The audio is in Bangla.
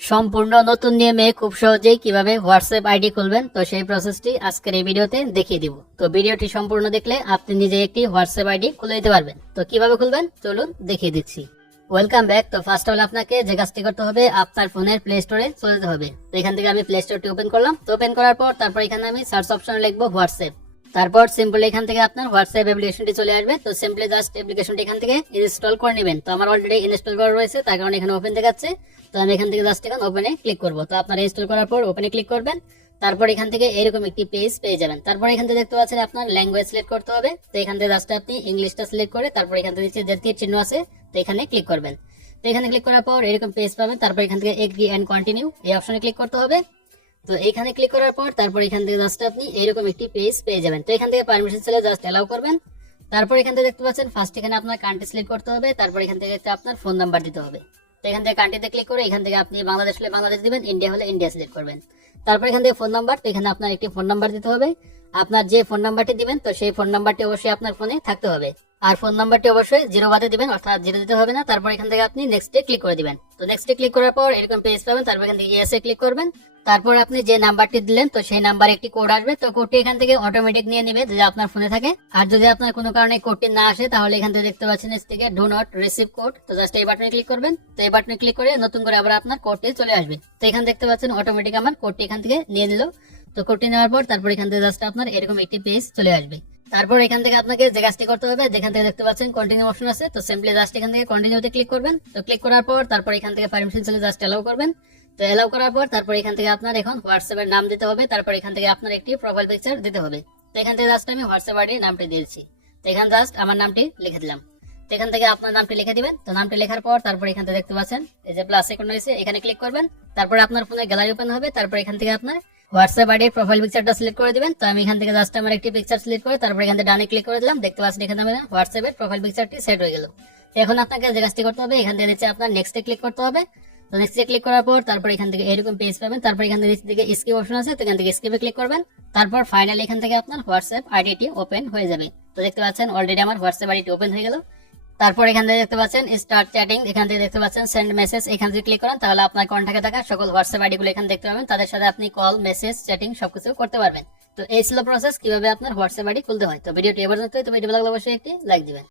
সম্পূর্ণ নতুন নিয়মে খুব সহজেই কিভাবে হোয়াটসঅ্যাপ আইডি খুলবেন, তো সেই প্রসেসটি আজকের এই ভিডিওতে দেখিয়ে দিব। তো ভিডিওটি সম্পূর্ণ দেখলে আপনি নিজে একটি হোয়াটসঅ্যাপ আইডি খুলে দিতে পারবেন। তো কিভাবে খুলবেন চলুন দেখিয়ে দিচ্ছি। Welcome back. তো ফার্স্ট অফ অল আপনাকে যে কাজটি করতে হবে, আপনার ফোনের প্লে স্টোরে চলে যেতে হবে। তো এখান থেকে আমি প্লে স্টোরটি ওপেন করলাম। তো ওপেন করার পর তারপর এখানে আমি সার্চ অপশনে লিখবো হোয়াটসঅ্যাপ। তারপর সিম্পলি এখান থেকে আপনার হোয়াটসঅ্যাপ অ্যাপ্লিকেশনটি চলে আসবে। তো সিম্পলি জাস্ট অ্যাপ্লিকেশনটি এখান থেকে ইনস্টল করে নেবেন। তো আমার অলরেডি ইনস্টল করা রয়েছে, তার কারণে এখানে ওপেন দেখাচ্ছে। তো আমি এখান থেকে জাস্ট এখন ওপেনে ক্লিক করব। তো আপনারা ইনস্টল করার পর ওপেনে ক্লিক করবেন। তারপর এখান থেকে এরকম একটি পেজ পেয়ে যাবেন। তারপর এখান থেকে দেখতে পাচ্ছেন আপনার ল্যাঙ্গুয়েজ সিলেক্ট করতে হবে। তো এখান থেকে জাস্ট আপনি ইংলিশটা সিলেক্ট করে তারপর এখান থেকে যে তীর চিহ্ন আছে তো এখানে ক্লিক করবেন। তো এখানে ক্লিক করার পর এরকম পেজ পাবেন। তারপর এখান থেকে এগ্রি এন্ড কন্টিনিউ এই অপশনে ক্লিক করতে হবে। তো এখানে ক্লিক করার পর তারপর এখান থেকে জাস্ট আপনি এরকম একটি পেজ পেয়ে যাবেন। তো এখান থেকে পারমিশন চাইলে জাস্ট অ্যালাউ করবেন। তারপর এখান থেকে দেখতে পাচ্ছেন ফার্স্ট এখানে আপনার কান্ট্রি সিলেক্ট করতে হবে। তারপর এখান থেকে আপনার ফোন নাম্বার দিতে হবে। তো এখান থেকে কান্ট্রিতে ক্লিক করে এখান থেকে আপনি বাংলাদেশ হলে বাংলাদেশ দিবেন, ইন্ডিয়া হলে ইন্ডিয়া সিলেক্ট করবেন। তারপর এখান থেকে ফোন নাম্বার, তো এখানে আপনার একটি ফোন নাম্বার দিতে হবে। আপনার যে ফোন নাম্বারটি দিবেন তো সেই ফোন নাম্বারটি অবশ্যই আপনার ফোনে থাকতে হবে। আর ফোন নাম্বারটি অবশ্যই 0 বাদে দিবেন, অর্থাৎ 0 দিতে হবে না। তারপর এখান থেকে আপনি নেক্সটে ক্লিক করে দিবেন। তো নেক্সটে ক্লিক করার পর এরকম পেজ পাবেন। তারপর এখান থেকে ইয়েসে ক্লিক করবেন। তারপর আপনি যে নাম্বারটি দিলেন তো সেই নাম্বারে একটি কোড আসবে। তো কোডটি এখান থেকে অটোমেটিক নিয়ে নেবে যদি আপনার ফোনে থাকে। আর যদি আপনার কোনো কারণে কোডটি না আসে তাহলে এখান থেকে দেখতে পাচ্ছেন নিচ থেকে ডু নট রিসিভ কোড। তো জাস্ট এই বাটনে ক্লিক করবেন। তো এই বাটনে ক্লিক করে নতুন করে আবার আপনার কোডটি চলে আসবে। তো এখানে দেখতে পাচ্ছেন অটোমেটিক আমার কোডটি এখান থেকে নিয়ে নিল। তো কোডটি নেওয়ার পর তারপর এখান থেকে জাস্ট আপনার এরকম একটি পেজ চলে আসবে। তারপর এখান থেকে আপনাকে যে কাজটি করতে হবে, যেখান থেকে দেখতে পাচ্ছেন কন্টিনিউ অপশন আছে, তো সিম্পলি জাস্ট এখান থেকে কন্টিনিউতে ক্লিক করবেন। তো ক্লিক করার পর তারপর এখান থেকে পারমিশন চাইলে জাস্ট অ্যালাউ করবেন। তো অ্যালাউ করার পর তারপর এখান থেকে আপনার এখন হোয়াটসঅ্যাপ এর নাম দিতে হবে। তারপর এখান থেকে আপনার একটি প্রোফাইল পিকচার দিতে হবে। তো এখান থেকে জাস্ট আমি হোয়াটসঅ্যাপ আইডির নামটি দিয়েছি। তো এখানে জাস্ট আমার নামটি লিখে দিলাম। তো এখান থেকে আপনার নামটি লিখে দিবেন। তো নামটি লেখার পর তারপর এখান থেকে দেখতে পাচ্ছেন এই যে প্লাস আইকন রয়েছে, এখানে ক্লিক করবেন। তারপর আপনার ফোনে গ্যালারি ওপেন হবে। তারপর এখান থেকে আপনার হোয়াটসঅ্যাপ আইডির প্রোফাইল পিকচারটা সিলেক্ট করে দিবেন। তো আমি এখান থেকে জাস্ট আমার একটি পিকচার সিলেক্ট করে তারপর এখান থেকে ডানে ক্লিক করে দিলাম। দেখতে পাচ্ছেন এখানে আমার হোয়াটসঅ্যাপের প্রোফাইল পিকচারটি সেট হয়ে গেল। এখন আপনাকে যে কাজটি করতে হবে, এখান থেকে আপনার নেক্সটে ক্লিক করতে হবে। তো নেক্সটে ক্লিক করার পর তারপর এখান থেকে এরকম পেজ পাবেন। তারপর এখান থেকে নিচে দিকে স্কিপ অপশন আছে, তো এখান থেকে স্কিপে ক্লিক করবেন। তারপর ফাইনালি এখান থেকে আপনার হোয়াটসঅ্যাপ আইডিটি ওপেন হয়ে যাবে। তো দেখতে পাচ্ছেন অলরেডি আমার হোয়াটসঅ্যাপ আইডিটি ওপেন হয়ে গেল। তারপর এখান থেকে দেখতে পাচ্ছেন স্টার্ট চ্যাটিং, এখান থেকে দেখতে পাচ্ছেন সেন্ড মেসেজ, এখান থেকে ক্লিক করেন। তাহলে আপনার কন্টাক্টে থাকা সকল হোয়াটসঅ্যাপ আইডি গুলো এখানে দেখতে পাবেন। তাদের সাথে আপনি কল, মেসেজ, চ্যাটিং সবকিছু করতে পারবেন। তো এই ছিল প্রসেস কিভাবে আপনার হোয়াটসঅ্যাপ আইডি খুলতে হয়। তো ভিডিওটি এবার পর্যন্তই। তো ভিডিও ভালো লাগলে অবশ্যই একটি লাইক দিবেন।